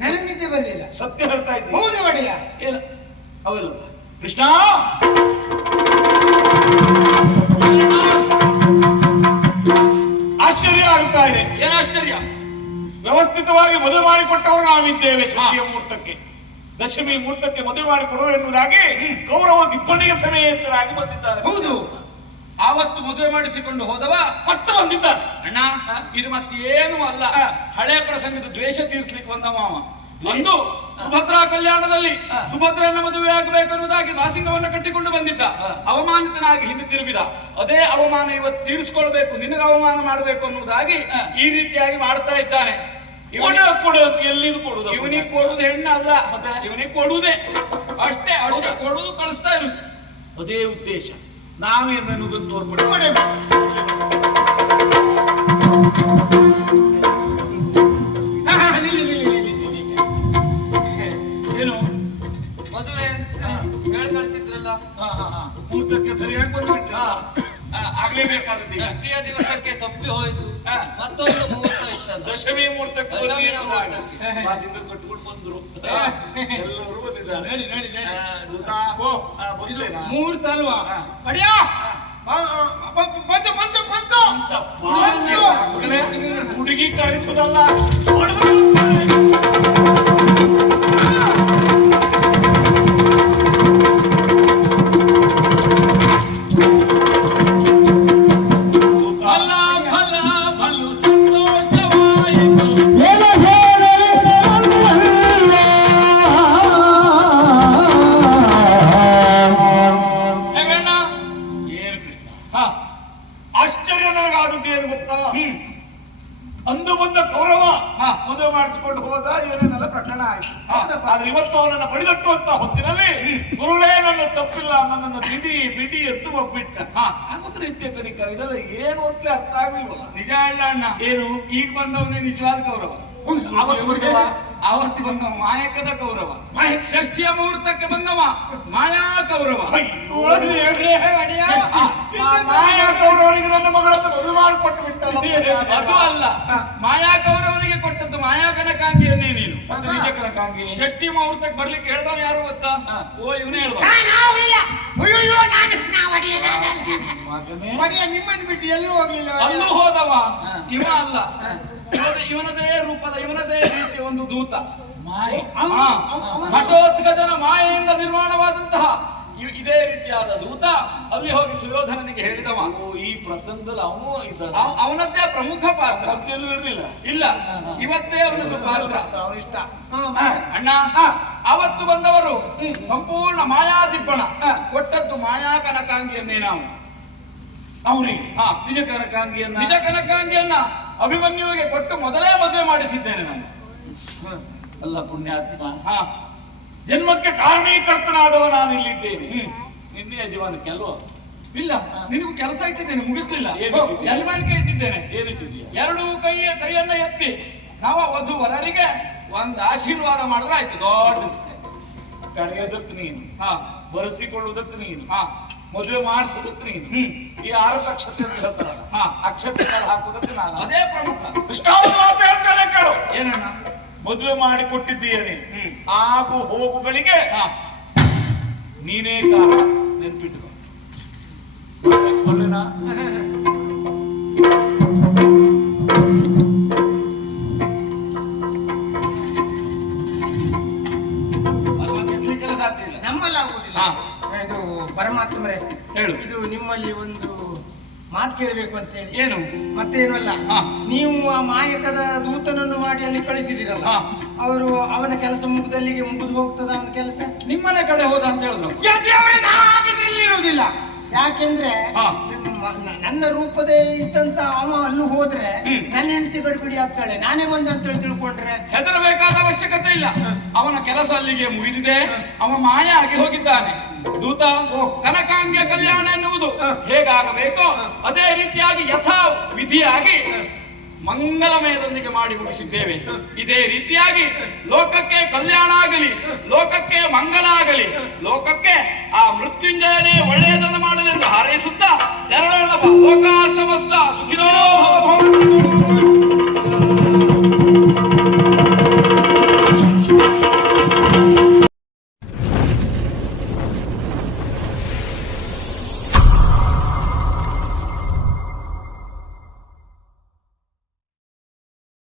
ನನಗೆ ನಿದ್ದೆ ಬರಲಿಲ್ಲ. ಸತ್ಯ ಹೇಳ್ತಾ ಇದ್ದೀನಿ. ಹೌದು ಒಡೆಯ. ಏನು? ಅವೆಲ್ಲ ಕೃಷ್ಣ! ಆಶ್ಚರ್ಯ ಆಗ್ತಾ ಇದೆ. ಏನು ಆಶ್ಚರ್ಯ? ವ್ಯವಸ್ಥಿತವಾಗಿ ಮದುವೆ ಮಾಡಿಕೊಟ್ಟವರು ನಾವಿದ್ದೇವೆ ಶಕ್ತಿಯ ಮುಹೂರ್ತಕ್ಕೆ. ದಶಮಿ ಮುಹೂರ್ತಕ್ಕೆ ಮದುವೆ ಮಾಡಿಕೊಡೋ ಎನ್ನುವುದಾಗಿ ಗೌರವ ದಿಬ್ಬಣಿಗೆ ಸಮೇತರಾಗಿ ಬಂದಿದ್ದಾರೆ. ಹೌದು. ಆವತ್ತು ಮದುವೆ ಮಾಡಿಸಿಕೊಂಡು ಹೋದವ ಮತ್ತೆ ಬಂದಿದ್ದಾರೆ. ಅಣ್ಣ ಇದು ಮತ್ತೇನು ಅಲ್ಲ. ಹಳೆ ಪ್ರಸಂಗದ ದ್ವೇಷ ತೀರಿಸ್ಲಿಕ್ಕೆ ಬಂದ ಮಾವ ಒಂದು ಸುಭದ್ರಾ ಕಲ್ಯಾಣದಲ್ಲಿ ಸುಭದ್ರನ ಮದುವೆ ಆಗಬೇಕನ್ನುವುದಾಗಿ ವಾಸಿಂಗವನ್ನು ಕಟ್ಟಿಕೊಂಡು ಬಂದಿದ್ದ. ಅವಮಾನಿತನಾಗಿ ಹಿಂದೆ ತಿರುಗಿದ. ಅದೇ ಅವಮಾನ ಇವತ್ತು ತೀರಿಸ್ಕೊಳ್ಬೇಕು ನಿನಗೆ ಅವಮಾನ ಮಾಡಬೇಕು ಅನ್ನುವುದಾಗಿ ಈ ರೀತಿಯಾಗಿ ಮಾಡ್ತಾ ಇದ್ದಾನೆ. ಕೊಡು ಕೊಡೋದು ಎಲ್ಲಿದು ಕೊಡುದು ಇವನಿಗೆ ಕೊಡುದು ಹೆಣ್ಣಲ್ಲ. ಇವನಿಗೆ ಕೊಡುವುದೇ. ಅಷ್ಟೇ ಅಷ್ಟೇ. ಕೊಡುದು ಕಳಿಸ್ತಾ ಇರು. ಅದೇ ಉದ್ದೇಶ. ನಾವೇನು ಎನ್ನುವುದನ್ನು ತೋರ್ಪಡಿ ಹಾ. ಮುಹೂರ್ತಕ್ಕೆ ಸರಿಯಾಗಿ ಬಂದ್ಬಿಟ್ಟ. ಆಗ್ಲೇಬೇಕಾದ ದಿವಸಕ್ಕೆ ತಪ್ಪಿ ಹೋಯಿತು. ಮತ್ತೊಂದು ಮುಹೂರ್ತ ದಶಮಿ ಮುಹೂರ್ತಕ್ಕೆ ಬನ್ನಿ ಮುಹೂರ್ತ. ಬಾಸಿಂದ ಕಟ್ಕೊಂಡು ಬಂದ್ರು. ಎಲ್ಲರೂ ಬಂದಿದ್ದಾರೆ. ನೋಡಿ ನೋಡಿ ನೋಡಿ? ಮುಹೂರ್ತ ಅಲ್ವಾ? ಪಡೆಯ? ಬಂತು ಬಂತು ಬಂತು. ಹುಡುಗಿ ಕರೆಸುವುದಲ್ಲ ಮಾಡಿಸಿಕೊಂಡು ಹೋದ ಏನೇನೆಲ್ಲ ಪ್ರಕರಣ ಆಯ್ತು. ಆದ್ರೆ ಇವತ್ತು ಅವನನ್ನ ಬಡಿದಟ್ಟುವಂತ ಹೊತ್ತಿನಲ್ಲಿ ಗುರುಳೇ ನನ್ನ ತಪ್ಪಿಲ್ಲ ನನ್ನನ್ನು ಬಿಡಿ ಬಿಡಿ ಎದ್ದು ಒಬ್ಬಿಟ್ಟ ಹಾ. ಆಗುತ್ತ ರೀತಿಯ ಕನಿಕರ ಇದೆಲ್ಲ ಏನು ಅಂತಲೇ ಅರ್ಥ ಆಗ್ಲಿಲ್ವಲ್ಲ? ನಿಜ ಇಲ್ಲ ಅಣ್ಣ. ಏನು? ಈಗ ಬಂದವನೇ ನಿಜವಾದ ಗೌರವ. ಅವತ್ತು ಬಂದವ ಬಂದ ಬಂದವ ಮಾಯಕದ ಕೌರವ ಷಷ್ಠಿಯ ಮುಹೂರ್ತಕ್ಕೆ ಬಂದವ ಮಾಯಾ ಗೌರವ. ಮಾಯಾ ಗೌರವರಿಗೆ ನನ್ನ ಮಗಳನ್ನು ಮದುವೆ ಮಾಡಿಕೊಟ್ಟು ಬಿಟ್ಟಲ್ಲ ಅದು ಅಲ್ಲ. ಮಾಯಾ ಗೌರವನಿಗೆ ಕೊಟ್ಟದ್ದು ಮಾಯಾ ಕನಕಾಂಗಿಯನ್ನೇ ನೀನು. ಕನಕಾಂಗಿ ಷಷ್ಠಿ ಮುಹೂರ್ತಕ್ಕೆ ಬರ್ಲಿಕ್ಕೆ ಹೇಳ್ದವ್ ಯಾರು ಗೊತ್ತಾ? ಓ ಇವನೇ ಹೇಳ್ದ ನಿಮ್ಮನ್ನು ಬಿಟ್ಟು ಎಲ್ಲೂ ಹೋಗ್ಲಿಲ್ಲ. ಅಲ್ಲೂ. ಹೋದವ? ಇವ ಅಲ್ಲ. ಇವನದೇ ರೂಪದ ಇವನದೇ ರೀತಿಯ ಒಂದು ದೂತ. ಘಟೋತ್ಕಜನ ಮಾಯೆಯಿಂದ ನಿರ್ಮಾಣವಾದಂತಹ ಇದೇ ರೀತಿಯಾದ ದೂತ ಅಲ್ಲಿ ಹೋಗಿ ಸುಯೋಧನನಿಗೆ ಹೇಳಿದವ. ಈ ಪ್ರಸಂಗದಲ್ಲಿ ಅವನು ಅವನದ್ದೇ ಪ್ರಮುಖ ಪಾತ್ರ. ಇರಲಿಲ್ಲ ಇರ್ಲಿಲ್ಲ. ಇಲ್ಲ. ಇವತ್ತೇ ಅವನದ್ದು ಪಾತ್ರ. ಅವನಿಷ್ಟ ಅಣ್ಣ ಅವತ್ತು ಬಂದವರು ಸಂಪೂರ್ಣ ಮಾಯಾದಿಬ್ಬಣ ಕೊಟ್ಟದ್ದು ಮಾಯಾ ಕನಕಾಂಗಿಯನ್ನೇ ನಾವು. ಅವನಿಗೆ ಹಾ ನಿಜ ಕನಕಾಂಗಿಯನ್ನ ನಿಜ ಕನಕಾಂಗಿಯನ್ನ ಅಭಿಮನ್ಯುವಿಗೆ ಕೊಟ್ಟು ಮೊದಲೇ ಮದುವೆ ಮಾಡಿಸಿದ್ದೇನೆ ನಾನು. ಅಲ್ಲ ಪುಣ್ಯಾತ್ಮ. ಹಾ. ಜನ್ಮಕ್ಕೆ ಕಾರಣೀಕರ್ತನಾದವ ನಾನು ಇಲ್ಲಿದ್ದೇನೆ. ನಿನ್ನೆಯ ಜೀವನ ಕೆಲವು ಇಲ್ಲ ನಿನಗೂ ಕೆಲಸ ಇಟ್ಟಿದ್ದೇನೆ ಮುಗಿಸ್ಲಿಲ್ಲ? ಯಜಮಾನಿಕೆ ಇಟ್ಟಿದ್ದೇನೆ. ಏನಿಟ್ಟಿದೀಯ ಎರಡು ಕೈಯ ಕೈಯನ್ನ ಎತ್ತಿ. ನಾವ ವಧು ವರರಿಗೆ ಒಂದು ಆಶೀರ್ವಾದ ಮಾಡಿದ್ರೆ ಆಯ್ತು ದೊಡ್ಡದು. ಕರೆಯೋದಕ್ಕೆ ನೀನು. ಹಾ. ಬರೆಸಿಕೊಳ್ಳುವುದಕ್ಕೆ ನೀನು. ಹಾ. ಮದುವೆ ಮಾಡಿಸ್ಬಿಟ್ರಿ ನೀನು. ಈ ಆರು ಅಕ್ಷತೆ ಅಂತ ಹೇಳ್ತಾರ ಹಾ. ಅಕ್ಷತೆ ಕಾಲ ಹಾಕುವುದಕ್ಕೆ ನಾನು ಅದೇ ಪ್ರಮುಖ. ಇಷ್ಟ ಮಾತು ಹೇಳ್ತಾನೆ ಕೇಳು. ಏನಣ್ಣ? ಮದುವೆ ಮಾಡಿ ಕೊಟ್ಟಿದ್ದೀಯನೇ ಹ್ಮ್. ಆಗು ಹೋಗುಗಳಿಗೆ ನೀನೇ ಕಾರಣ. ನೆನ್ಪಿಟ್ಟು ಒಳ್ಳೆನಾ? ಸಾಧ್ಯ ಇಲ್ಲ ನಮ್ಮಲ್ಲಿ ಆಗುವುದಿಲ್ಲ. ಹಾ. ಇದು ಪರಮಾತ್ಮರೇ ಹೇಳು. ಇದು ನಿಮ್ಮಲ್ಲಿ ಒಂದು ಮಾತು ಕೇಳಬೇಕು ಅಂತ ಹೇಳಿ. ಏನು? ಮತ್ತೇನು ಅಲ್ಲ ನೀವು ಆ ಮಾಯಕದ ದೂತನನ್ನು ಮಾಡಿ ಅಲ್ಲಿ ಕಳಿಸಿದಿರಲ್ಲ ಅವರು ಅವನ ಕೆಲಸ ಮುಗಿದಲ್ಲಿಗೆ ಮುಗಿದು ಹೋಗ್ತದ ಅವನ ಕೆಲಸ? ನಿಮ್ಮನೆ ಕಡೆ ಹೋದ ಅಂತ ಹೇಳಿದ್ರು. ಇರುವುದಿಲ್ಲ. ಯಾಕೆಂದ್ರೆ ನನ್ನ ರೂಪದೇ ಇದ್ದಂತ ಅವ ಅಲ್ಲೂ ಹೋದ್ರೆ. ನನ್ನ ಹೆಂಡತಿ ಗಡ್ಬಿಡಿ ಆಗ್ತಾಳೆ. ನಾನೇ ಬಂದ ಅಂತ ಹೇಳಿ ತಿಳ್ಕೊಂಡ್ರೆ? ಹೆದರಬೇಕಾದ ಅವಶ್ಯಕತೆ ಇಲ್ಲ. ಅವನ ಕೆಲಸ ಅಲ್ಲಿಗೆ ಮುಗಿದಿದೆ. ಅವ ಮಾಯ ಆಗಿ ಹೋಗಿದ್ದಾನೆ. ದೂತ ಕನಕಾಂಗ್ಯ ಕಲ್ಯಾಣ ಎನ್ನುವುದು. ಹೇಗಾಗಬೇಕೋ? ಅದೇ ರೀತಿಯಾಗಿ ಯಥಾ ವಿಧಿಯಾಗಿ ಮಂಗಲಮಯದೊಂದಿಗೆ ಮಾಡಿ ಮುಗಿಸಿದ್ದೇವೆ. ಇದೇ ರೀತಿಯಾಗಿ ಲೋಕಕ್ಕೆ ಕಲ್ಯಾಣ ಆಗಲಿ ಲೋಕಕ್ಕೆ ಮಂಗಲ ಆಗಲಿ ಲೋಕಕ್ಕೆ ಆ ಮೃತ್ಯುಂಜಯನೇ ಒಳ್ಳೆಯದನ್ನು ಮಾಡಲೆಂದು ಹಾರೈಸುತ್ತಾ